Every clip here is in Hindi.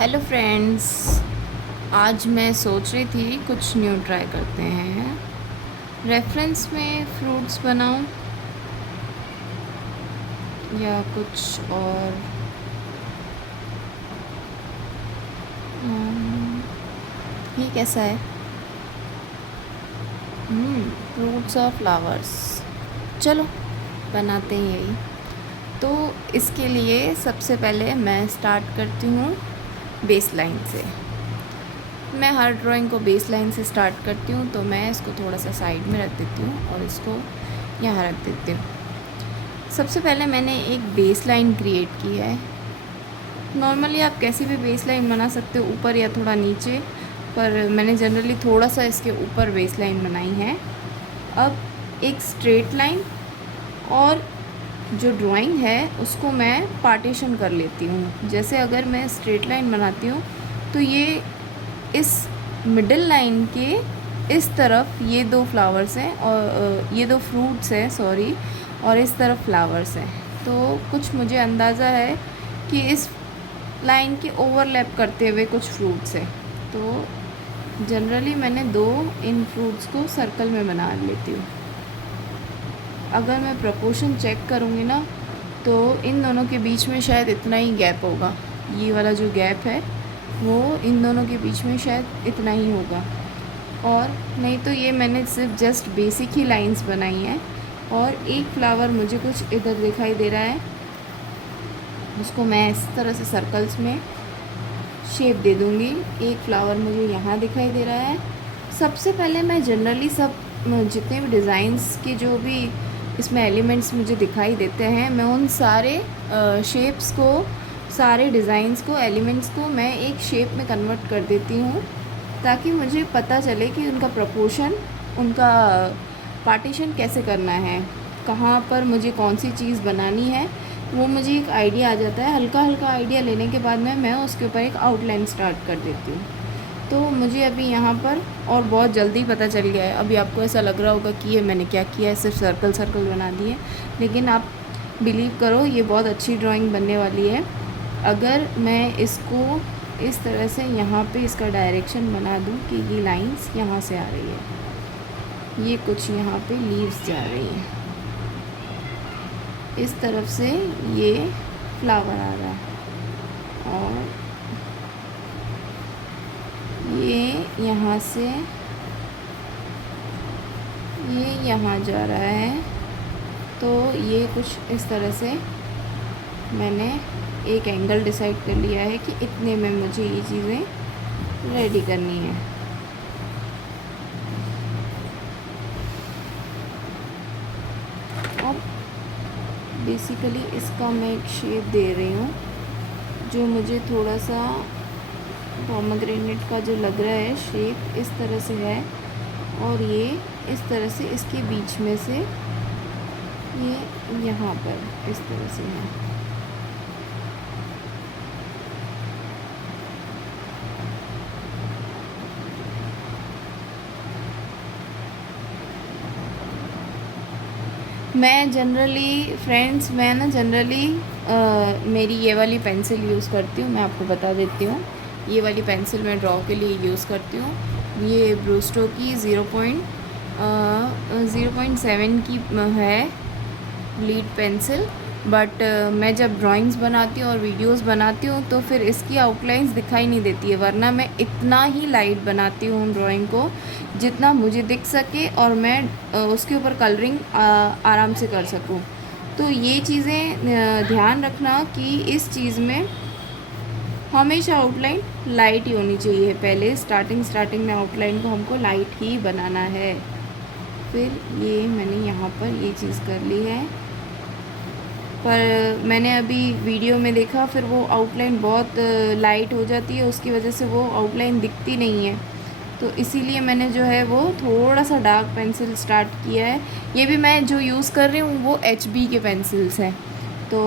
Hello friends. आज मैं सोच रही थी कुछ न्यू ट्राई करते हैं। रेफरेंस में फ्रूट्स बनाऊं या कुछ और। हम्म, ये कैसा है? फ्रूट्स और फ्लावर्स। चलो बनाते हैं यही। तो इसके लिए सबसे पहले मैं स्टार्ट करती हूँ बेस लाइन से। मैं हर ड्राइंग को बेस लाइन से स्टार्ट करती हूँ, तो मैं इसको थोड़ा सा साइड में रख देती हूँ और इसको यहाँ रख देती हूँ। सबसे पहले मैंने एक बेस लाइन क्रिएट की है। नॉर्मली आप कैसी भी बेस लाइन बना सकते हो, ऊपर या थोड़ा नीचे, पर मैंने जनरली थोड़ा सा इसके ऊपर बेस लाइन बनाई है। अब एक स्ट्रेट लाइन और जो ड्राइंग है उसको मैं पार्टीशन कर लेती हूँ। जैसे अगर मैं स्ट्रेट लाइन बनाती हूँ तो ये इस मिडिल लाइन के इस तरफ ये दो फ्लावर्स हैं और ये दो फ्रूट्स हैं, सॉरी, और इस तरफ फ्लावर्स हैं। तो कुछ मुझे अंदाज़ा है कि इस लाइन के ओवरलैप करते हुए कुछ फ्रूट्स हैं। तो जनरली मैंने दो इन फ्रूट्स को सर्कल में बना लेती हूँ। अगर मैं प्रपोर्शन चेक करूँगी ना, तो इन दोनों के बीच में शायद इतना ही गैप होगा। ये वाला जो गैप है वो इन दोनों के बीच में शायद इतना ही होगा, और नहीं तो ये मैंने सिर्फ जस्ट बेसिक ही लाइंस बनाई हैं। और एक फ्लावर मुझे कुछ इधर दिखाई दे रहा है, उसको मैं इस तरह से सर्कल्स में शेप दे दूँगी। एक फ्लावर मुझे यहाँ दिखाई दे रहा है। सबसे पहले मैं जनरली सब जितने भी डिज़ाइंस के जो भी इसमें एलिमेंट्स मुझे दिखाई देते हैं, मैं उन सारे शेप्स को, सारे डिज़ाइंस को, एलिमेंट्स को मैं एक शेप में कन्वर्ट कर देती हूँ, ताकि मुझे पता चले कि उनका प्रपोर्शन, उनका पार्टीशन कैसे करना है, कहाँ पर मुझे कौन सी चीज़ बनानी है, वो मुझे एक आइडिया आ जाता है। हल्का हल्का आइडिया लेने के बाद में मैं उसके ऊपर एक आउटलाइन स्टार्ट कर देती हूँ। तो मुझे अभी यहाँ पर और बहुत जल्दी पता चल गया है। अभी आपको ऐसा लग रहा होगा कि ये मैंने क्या किया है, सिर्फ सर्कल सर्कल बना दिए, लेकिन आप बिलीव करो ये बहुत अच्छी ड्राइंग बनने वाली है। अगर मैं इसको इस तरह से यहाँ पे इसका डायरेक्शन बना दूँ कि ये लाइंस यहाँ से आ रही है, ये कुछ यहाँ पे लीव्स जा रही हैं, इस तरफ से ये फ्लावर आ रहा है, और ये यहाँ से ये यहाँ जा रहा है। तो ये कुछ इस तरह से मैंने एक एंगल डिसाइड कर लिया है कि इतने में मुझे ये चीज़ें रेडी करनी है। अब बेसिकली इसका मैं एक शेप दे रही हूँ जो मुझे थोड़ा सा पोमेग्रेनेट का जो लग रहा है शेप, इस तरह से है, और ये इस तरह से इसके बीच में से ये यहाँ पर इस तरह से है। मैं जनरली फ्रेंड्स, मैं ना जनरली मेरी ये वाली पेंसिल यूज़ करती हूँ। मैं आपको बता देती हूँ, ये वाली पेंसिल मैं ड्रॉ के लिए यूज़ करती हूँ। ये ब्रूस्टो की 0.7 की है लीड पेंसिल। बट मैं जब ड्राइंग्स बनाती हूँ और वीडियोस बनाती हूँ तो फिर इसकी आउटलाइंस दिखाई नहीं देती है, वरना मैं इतना ही लाइट बनाती हूँ ड्राइंग को जितना मुझे दिख सके, और मैं उसके ऊपर कलरिंग आराम से कर सकूँ। तो ये चीज़ें ध्यान रखना कि इस चीज़ में हमेशा आउटलाइन लाइट ही होनी चाहिए। पहले स्टार्टिंग में आउटलाइन को हमको लाइट ही बनाना है। फिर ये मैंने यहाँ पर ये चीज़ कर ली है, पर मैंने अभी वीडियो में देखा फिर वो आउटलाइन बहुत लाइट हो जाती है, उसकी वजह से वो आउटलाइन दिखती नहीं है। तो इसीलिए मैंने जो है वो थोड़ा सा डार्क पेंसिल स्टार्ट किया है। ये भी मैं जो यूज़ कर रही हूँ वो HB के पेंसिल्स हैं। तो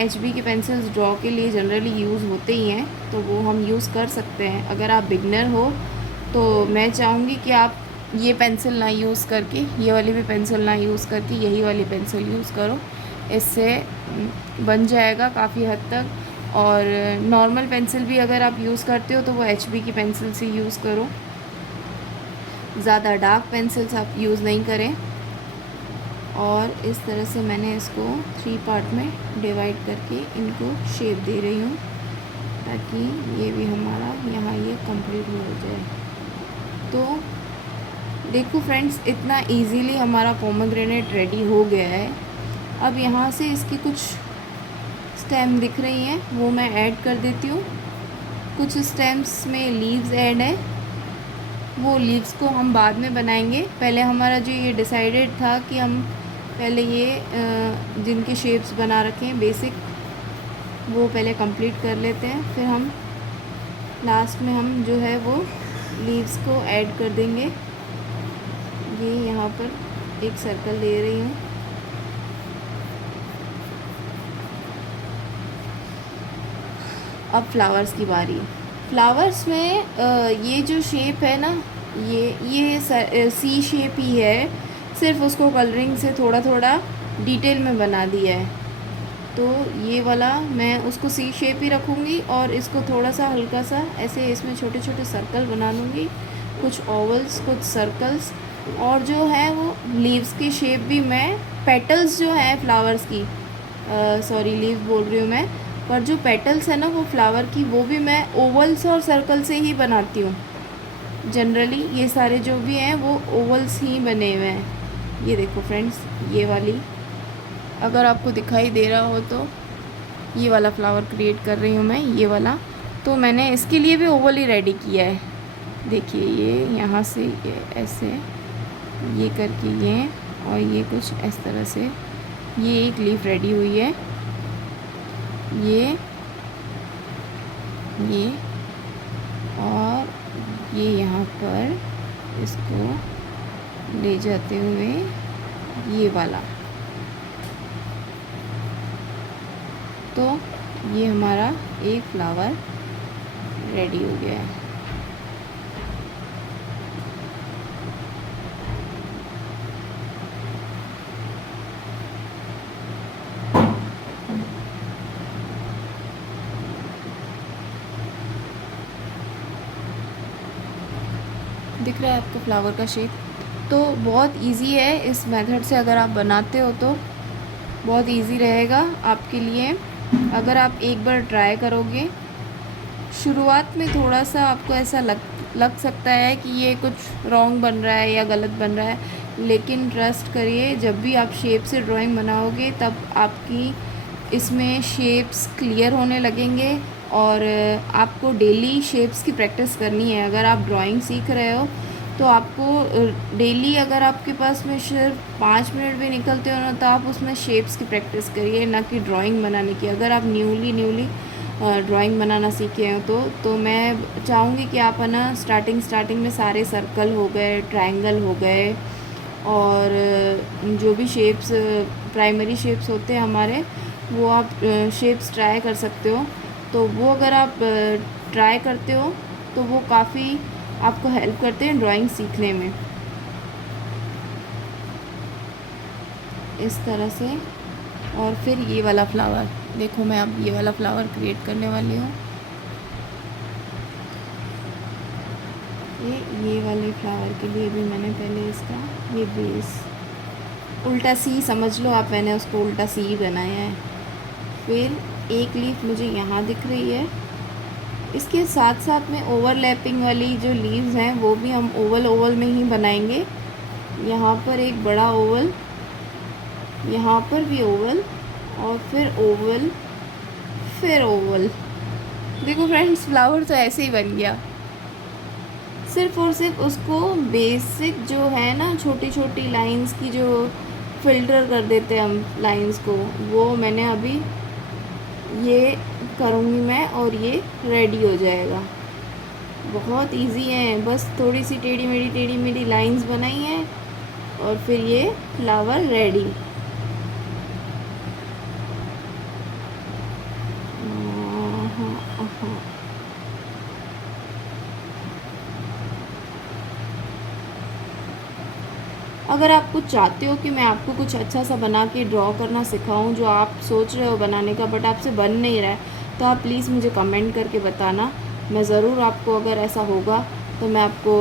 HB के पेंसिल्स ड्रॉ के लिए जनरली यूज़ होते ही हैं, तो वो हम यूज़ कर सकते हैं। अगर आप बिगनर हो तो मैं चाहूँगी कि आप ये पेंसिल ना यूज़ करके, ये वाली भी पेंसिल ना यूज़ करके, यही वाली पेंसिल यूज़ करो। इससे बन जाएगा काफ़ी हद तक। और नॉर्मल पेंसिल भी अगर आप यूज़ करते हो तो वो HB की पेंसिल से यूज़ करो, ज़्यादा डार्क पेंसिल्स आप यूज़ नहीं करें। और इस तरह से मैंने इसको 3 पार्ट में डिवाइड करके इनको शेप दे रही हूँ, ताकि ये भी हमारा यहाँ ये कंप्लीट हो जाए। तो देखो फ्रेंड्स, इतना इजीली हमारा पोमेग्रेनेट रेडी हो गया है। अब यहाँ से इसकी कुछ स्टेम दिख रही हैं, वो मैं ऐड कर देती हूँ। कुछ स्टेम्स में लीव्स ऐड है, वो लीव्स को हम बाद में बनाएंगे। पहले हमारा जो ये डिसाइडेड था कि हम पहले ये जिनके शेप्स बना रखे हैं बेसिक, वो पहले कंप्लीट कर लेते हैं, फिर हम लास्ट में हम जो है वो लीव्स को ऐड कर देंगे। ये यहाँ पर एक सर्कल दे रही हूँ। अब फ्लावर्स की बारी। फ्लावर्स में ये जो शेप है ना, ये सी शेप ही है, सिर्फ उसको कलरिंग से थोड़ा थोड़ा डिटेल में बना दिया है। तो ये वाला मैं उसको सी शेप ही रखूँगी और इसको थोड़ा सा हल्का सा ऐसे इसमें छोटे छोटे सर्कल बना लूँगी, कुछ ओवल्स कुछ सर्कल्स। और जो है वो लीव्स की शेप भी मैं, पेटल्स जो है फ्लावर्स की, सॉरी लीव बोल रही हूँ मैं, पर जो पेटल्स है ना वो फ्लावर की, वो भी मैं ओवल्स और सर्कल से ही बनाती हूँ। जनरली ये सारे जो भी हैं वो ओवल्स ही बने हुए हैं। ये देखो फ्रेंड्स, ये वाली अगर आपको दिखाई दे रहा हो तो ये वाला फ्लावर क्रिएट कर रही हूँ मैं, ये वाला। तो मैंने इसके लिए भी ओवल ही रेडी किया है। देखिए ये यहाँ से ये ऐसे ये करके ये, और ये कुछ इस तरह से ये एक लीफ रेडी हुई है। ये और ये यहाँ पर इसको ले जाते हुए ये वाला, तो ये हमारा एक फ्लावर रेडी हो गया है। दिख रहा है आपको फ्लावर का शेप? तो बहुत इजी है, इस मेथड से अगर आप बनाते हो तो बहुत इजी रहेगा आपके लिए। अगर आप एक बार ट्राई करोगे, शुरुआत में थोड़ा सा आपको ऐसा लग सकता है कि ये कुछ रॉन्ग बन रहा है या गलत बन रहा है, लेकिन ट्रस्ट करिए, जब भी आप शेप से ड्राइंग बनाओगे तब आपकी इसमें शेप्स क्लियर होने लगेंगे। और आपको डेली शेप्स की प्रैक्टिस करनी है। अगर आप ड्राइंग सीख रहे हो तो आपको डेली, अगर आपके पास में सिर्फ 5 मिनट भी निकलते हो ना, तो आप उसमें शेप्स की प्रैक्टिस करिए, ना कि ड्राइंग बनाने की। अगर आप न्यूली ड्राइंग बनाना सीखे हो तो मैं चाहूँगी कि आप है ना स्टार्टिंग में सारे सर्कल हो गए, ट्रायंगल हो गए, और जो भी शेप्स प्राइमरी शेप्स होते हैं हमारे, वो आप शेप्स ट्राई कर सकते हो। तो वो अगर आप ट्राई करते हो तो वो काफ़ी आपको हेल्प करते हैं ड्राइंग सीखने में, इस तरह से। और फिर ये वाला फ्लावर देखो, मैं अब ये वाला फ्लावर क्रिएट करने वाली हूँ। ये वाले फ्लावर के लिए भी मैंने पहले इसका ये बेस उल्टा सी समझ लो आप, मैंने उसको उल्टा सी ही बनाया है। फिर एक लीफ मुझे यहाँ दिख रही है, इसके साथ साथ में ओवरलैपिंग वाली जो लीव्स हैं वो भी हम ओवल में ही बनाएंगे। यहाँ पर एक बड़ा ओवल, यहाँ पर भी ओवल, और फिर ओवल, फिर ओवल। देखो फ्रेंड्स, फ्लावर तो ऐसे ही बन गया। सिर्फ और सिर्फ उसको बेसिक जो है ना, छोटी छोटी लाइंस की जो फिल्टर कर देते हैं हम लाइंस को, वो मैंने अभी ये करूँगी मैं, और ये रेडी हो जाएगा। बहुत इजी है, बस थोड़ी सी टेढ़ी मेढ़ी लाइंस बनाई हैं और फिर ये फ्लावर रेडी। अगर आप कुछ चाहते हो कि मैं आपको कुछ अच्छा सा बना के ड्रॉ करना सिखाऊं, जो आप सोच रहे हो बनाने का बट आपसे बन नहीं रहा है, तो आप प्लीज़ मुझे कमेंट करके बताना। मैं ज़रूर आपको, अगर ऐसा होगा तो मैं आपको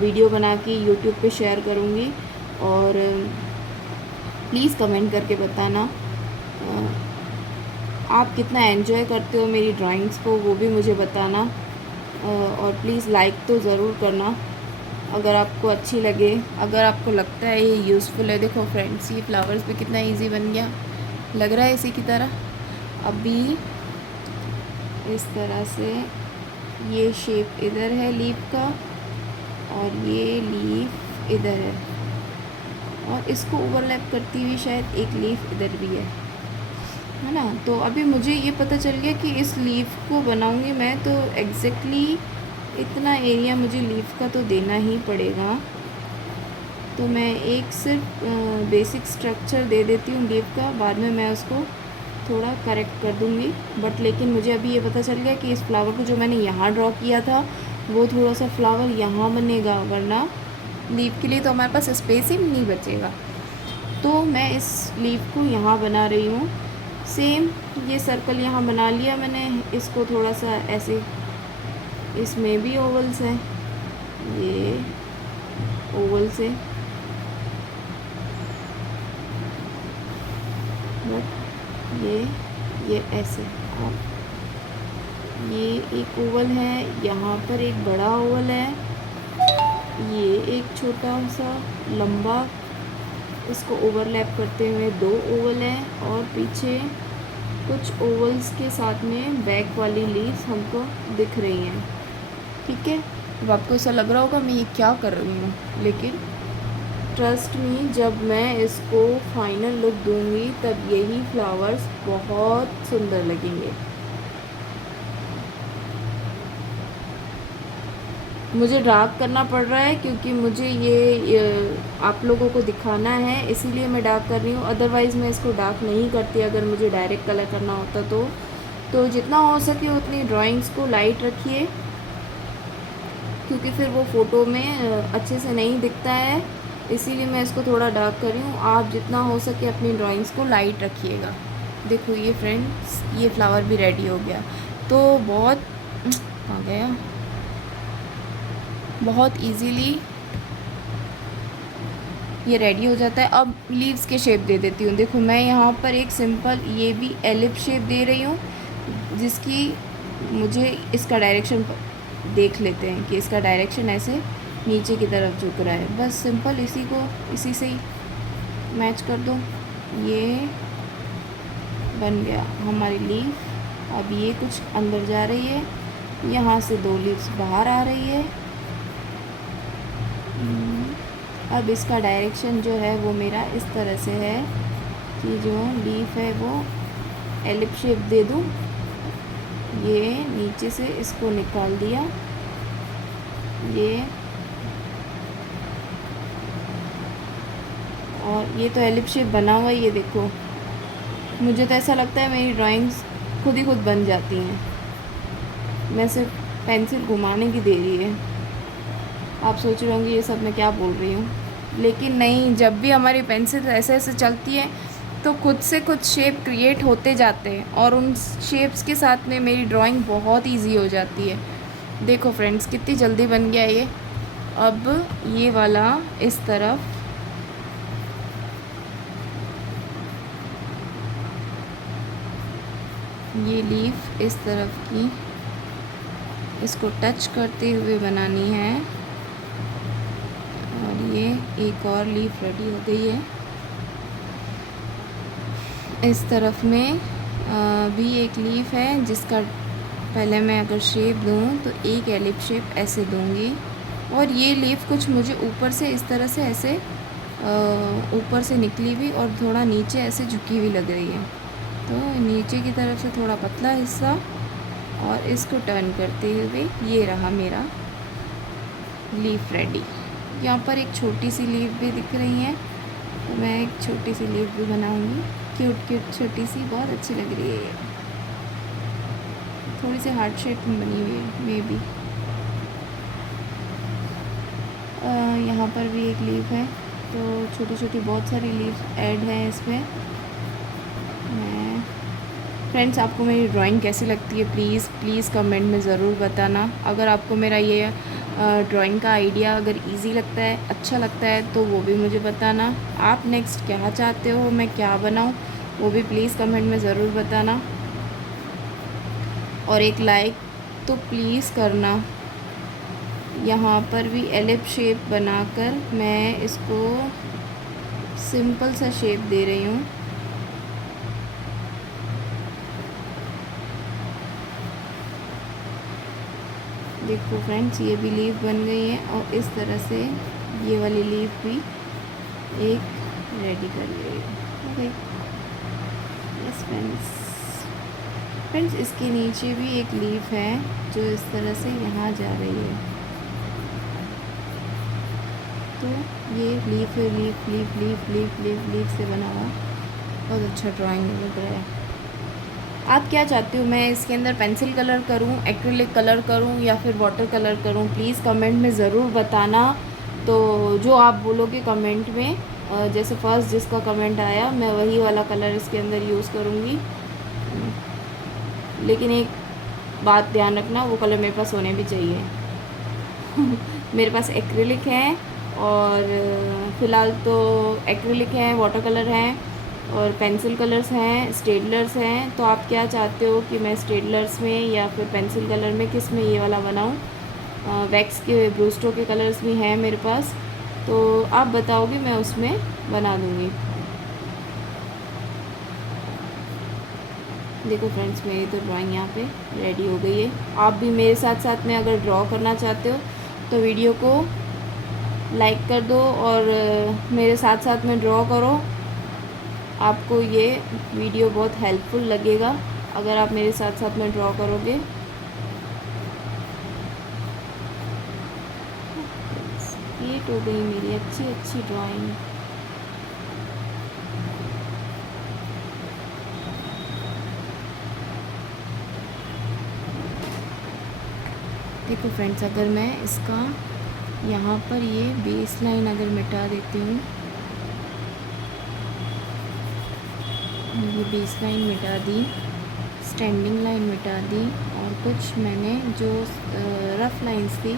वीडियो बना के यूट्यूब पे शेयर करूँगी। और प्लीज़ कमेंट करके बताना आप कितना एंजॉय करते हो मेरी ड्राइंग्स को, वो भी मुझे बताना। और प्लीज़ लाइक तो ज़रूर करना अगर आपको अच्छी लगे, अगर आपको लगता है ये यूज़फुल है। देखो फ्रेंड्स, ये फ्लावर्स भी कितना इजी बन गया, लग रहा है इसी की तरह। अभी इस तरह से ये शेप इधर है लीफ का, और ये लीफ इधर है, और इसको ओवरलैप करती हुई शायद एक लीफ इधर भी है ना। तो अभी मुझे ये पता चल गया कि इस लीफ को बनाऊंगी मैं, तो एग्जैक्टली इतना एरिया मुझे लीफ का तो देना ही पड़ेगा। तो मैं एक सिर्फ बेसिक स्ट्रक्चर दे देती हूँ लीफ का, बाद में मैं उसको थोड़ा करेक्ट कर दूँगी। बट लेकिन मुझे अभी ये पता चल गया कि इस फ्लावर को जो मैंने यहाँ ड्रॉ किया था वो थोड़ा सा फ्लावर यहाँ बनेगा, वरना लीफ के लिए तो हमारे पास स्पेस ही नहीं बचेगा। तो मैं इस लीफ को यहाँ बना रही हूँ। सेम ये सर्कल यहाँ बना लिया मैंने, इसको थोड़ा सा ऐसे, इसमें भी ओवल्स हैं, ये ओवल्स है, बट ये ऐसे। अब ये एक ओवल है, यहाँ पर एक बड़ा ओवल है, ये एक छोटा सा लंबा, इसको ओवरलैप करते हुए दो ओवल हैं, और पीछे कुछ ओवल्स के साथ में बैक वाली लीव्स हमको दिख रही हैं। ठीक है, अब आपको ऐसा लग रहा होगा मैं ये क्या कर रही हूँ, लेकिन ट्रस्ट मी, जब मैं इसको फाइनल लुक दूँगी तब यही फ्लावर्स बहुत सुंदर लगेंगे। मुझे डार्क करना पड़ रहा है क्योंकि मुझे ये आप लोगों को दिखाना है, इसीलिए मैं डार्क कर रही हूँ। अदरवाइज़ मैं इसको डार्क नहीं करती अगर मुझे डायरेक्ट कलर करना होता तो जितना हो सके उतनी ड्राइंग्स को लाइट रखिए, क्योंकि फिर वो फ़ोटो में अच्छे से नहीं दिखता है, इसीलिए मैं इसको थोड़ा डार्क कर रही हूँ। आप जितना हो सके अपनी ड्राइंग्स को लाइट रखिएगा। देखो ये फ्रेंड्स, ये फ्लावर भी रेडी हो गया। तो बहुत कहाँ गया, बहुत इजीली ये रेडी हो जाता है। अब लीव्स के शेप दे देती हूँ। देखो मैं यहाँ पर एक सिंपल ये भी एलिप शेप दे रही हूँ, जिसकी मुझे इसका डायरेक्शन देख लेते हैं कि इसका डायरेक्शन ऐसे नीचे की तरफ झुक रहा है। बस सिंपल इसी से ही मैच कर दो। ये बन गया हमारी लीफ। अब ये कुछ अंदर जा रही है, यहाँ से दो लीव्स बाहर आ रही है। अब इसका डायरेक्शन जो है वो मेरा इस तरह से है कि जो लीफ है वो एलिप शेप दे दूँ। ये नीचे से इसको निकाल दिया, ये, और ये तो एलिप शेप बना हुआ ही है। देखो मुझे तो ऐसा लगता है मेरी ड्राइंग्स खुद ही खुद बन जाती हैं, मैं सिर्फ पेंसिल घुमाने की देरी है। आप सोच रहे होंगे ये सब मैं क्या बोल रही हूँ, लेकिन नहीं, जब भी हमारी पेंसिल ऐसे ऐसे चलती है तो खुद से कुछ शेप क्रिएट होते जाते हैं, और उन शेप्स के साथ में मेरी ड्राइंग बहुत इजी हो जाती है। देखो फ्रेंड्स कितनी जल्दी बन गया ये। अब ये वाला इस तरफ, ये लीफ इस तरफ की, इसको टच करते हुए बनानी है, और ये एक और लीफ रेडी हो गई है। इस तरफ में भी एक लीफ है, जिसका पहले मैं अगर शेप दूँ तो एक एलिप शेप ऐसे दूँगी, और ये लीफ कुछ मुझे ऊपर से इस तरह से ऐसे ऊपर से निकली हुई और थोड़ा नीचे ऐसे झुकी हुई लग रही है। तो नीचे की तरफ से थोड़ा पतला हिस्सा, और इसको टर्न करते हुए ये रहा मेरा लीफ रेडी। यहाँ पर एक छोटी सी लीफ भी दिख रही है, तो मैं एक छोटी सी लीफ भी बनाऊंगी। क्यूट क्यूट छोटी सी, बहुत अच्छी लग रही है ये, थोड़ी सी हार्ट शेप में बनी हुई है मे बी। यहाँ पर भी एक लीफ है, तो छोटी छोटी बहुत सारी लीफ ऐड हैं इसमें। मैं फ्रेंड्स, आपको मेरी ड्राइंग कैसी लगती है प्लीज़ कमेंट में ज़रूर बताना। अगर आपको मेरा ये ड्राइंग का आइडिया अगर इजी लगता है, अच्छा लगता है, तो वो भी मुझे बताना। आप नेक्स्ट क्या चाहते हो मैं क्या बनाऊँ, वो भी प्लीज़ कमेंट में ज़रूर बताना। और एक लाइक तो प्लीज़ करना। यहाँ पर भी एलिप शेप बनाकर मैं इसको सिंपल सा शेप दे रही हूँ। देखो फ्रेंड्स, ये भी लीफ बन गई है और इस तरह से ये वाली लीफ भी एक रेडी कर ली है। ओके यस फ्रेंड्स, इसके नीचे भी एक लीफ है जो इस तरह से यहाँ जा रही है। तो ये लीफ है, leaf leaf leaf leaf leaf leaf से बना हुआ बहुत अच्छा ड्राइंग लग रहा है। आप क्या चाहते हो मैं इसके अंदर पेंसिल कलर करूं, एक्रिलिक कलर करूं या फिर वाटर कलर करूं, प्लीज़ कमेंट में ज़रूर बताना। तो जो आप बोलोगे कमेंट में, जैसे फर्स्ट जिसका कमेंट आया मैं वही वाला कलर इसके अंदर यूज़ करूंगी। लेकिन एक बात ध्यान रखना, वो कलर मेरे पास होने भी चाहिए। मेरे पास एक्रिलिक है और फ़िलहाल तो एक्रिलिक है, वाटर कलर है और पेंसिल कलर्स हैं, स्टेडलर्स हैं। तो आप क्या चाहते हो कि मैं स्टेडलर्स में या फिर पेंसिल कलर में, किस में ये वाला बनाऊँ? वैक्स के ब्रूस्टो के कलर्स भी हैं मेरे पास, तो आप बताओगे मैं उसमें बना दूँगी। देखो फ्रेंड्स, मेरी तो ड्राइंग यहाँ पे रेडी हो गई है। आप भी मेरे साथ साथ में अगर ड्रॉ करना चाहते हो तो वीडियो को लाइक कर दो और मेरे साथ साथ में ड्रॉ करो। आपको ये वीडियो बहुत हेल्पफुल लगेगा अगर आप मेरे साथ साथ में ड्रॉ करोगे। क्रिएट हो गई मेरी अच्छी ड्राइंग। देखो फ्रेंड्स, अगर मैं इसका यहाँ पर ये बेस लाइन अगर मिटा देती हूँ, ये बेस लाइन मिटा दी, स्टैंडिंग लाइन मिटा दी और कुछ मैंने जो रफ़ लाइंस थी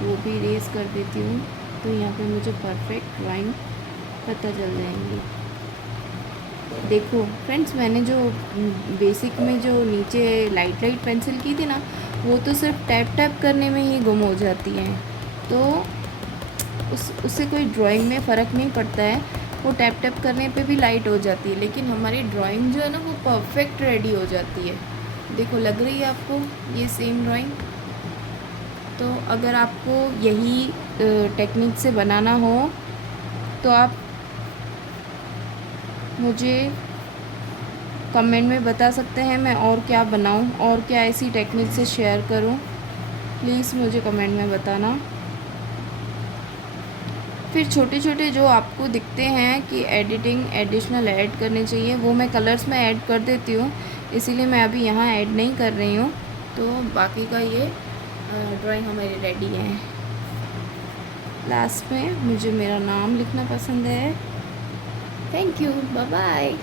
वो भी इरेज कर देती हूँ, तो यहाँ पे मुझे परफेक्ट ड्राइंग पता चल जाएंगी। देखो फ्रेंड्स, मैंने जो बेसिक में जो नीचे लाइट पेंसिल की थी ना, वो तो सिर्फ टैप करने में ही गुम हो जाती है, तो उससे कोई ड्राइंग में फ़र्क नहीं पड़ता है। वो टैप करने पे भी लाइट हो जाती है, लेकिन हमारी ड्राइंग जो है ना वो परफेक्ट रेडी हो जाती है। देखो लग रही है आपको ये सेम ड्राइंग? तो अगर आपको यही टेक्निक से बनाना हो तो आप मुझे कमेंट में बता सकते हैं, मैं और क्या बनाऊं और क्या ऐसी टेक्निक से शेयर करूं, प्लीज़ मुझे कमेंट में बताना। फिर छोटे छोटे जो आपको दिखते हैं कि एडिशनल ऐड करने चाहिए, वो मैं कलर्स में ऐड कर देती हूँ, इसीलिए मैं अभी यहाँ ऐड नहीं कर रही हूँ। तो बाकी का ये ड्राइंग हमारी रेडी है। लास्ट में मुझे मेरा नाम लिखना पसंद है। Thank you, bye bye.